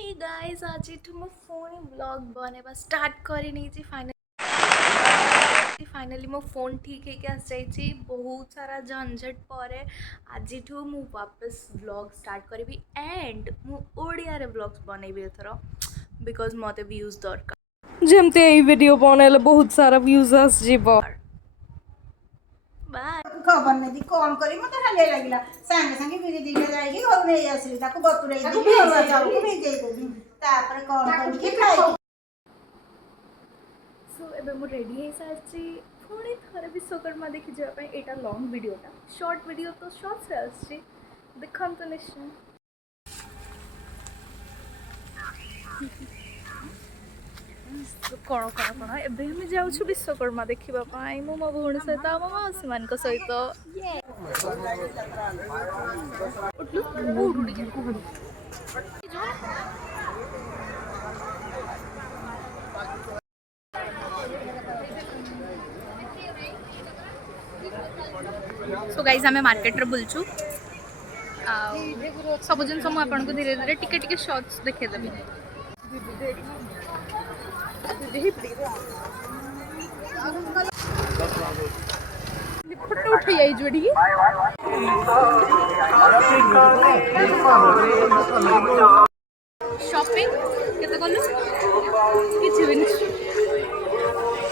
Hey guys आज मो phone blog बनेबा स्टार्ट करनी फाइनली मो फोन ठीक है आसी बहुत सारा झंझट पर आज मु वापस ब्लॉग स्टार्ट करी एंड मु ओडिया रे ब्लॉग्स बनैबी एथर बिकॉज मते व्यूज दरकार जमते ए वीडियो बनैले बहुत सारा व्यूज आस जीवो बाय खबर नहीं कौन करी मत हले लागला संगे संगे बिजी दिले जाईगी घर में आसली ताको बतुरे दी और चाउ को भेज देबी तापर कौन करी के खाई सो एबे मु रेडी है साची थोड़ी थोड़े विश्वकर्मा देखि जे अपन एटा लॉन्ग वीडियोटा शॉर्ट वीडियो तो शॉर्ट से आसी देखन तो निश्चय कौन कौन कौन एबे हम जाऊँ विश्वकर्मा देखा मो मो भौणी सहित मो मौसी मान सहित सो गाइज आम मार्केट रे बुलचु सब जिन आपन को धीरे धीरे टिके टिके शॉर्ट्स देखेदेवी फोटो उठे आई जोड़ी शॉपिंग केते कलु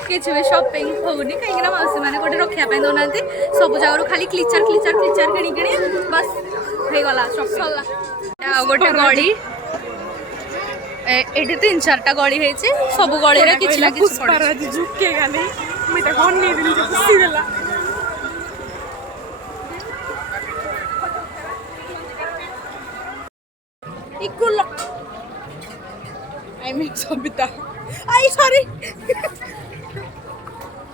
किछि भी शॉपिंग होनी कहीं ना मौसी माने गोटे रखिया पे दो नांती सब जगह खाली क्लिचर क्लिचर क्लिचर किणी किणी बस हे गला सब सला गोटे गड़ी एठी 3-4टा गली हेछि सब गली रे किछि ना किछि पड़े झुके गाले मिटा कोन नै दिल खुशी देला इकुल I mean Sabita I sorry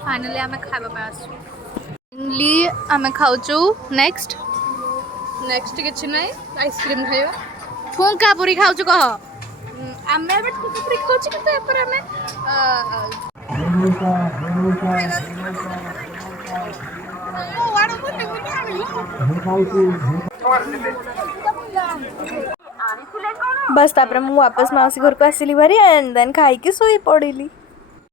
finally आमे खाबा पे आसु इनली आमे खाउचु नेक्स्ट किछि नै आइसक्रीम खाइबा फुंका पूरी खाउचु कह आमे बट फुंका पूरी खाउचु किंतु एपर आमे बस तापर मु वापस मौसी घर को आसिली भारी एंड देन खाई के सोई पड़िली।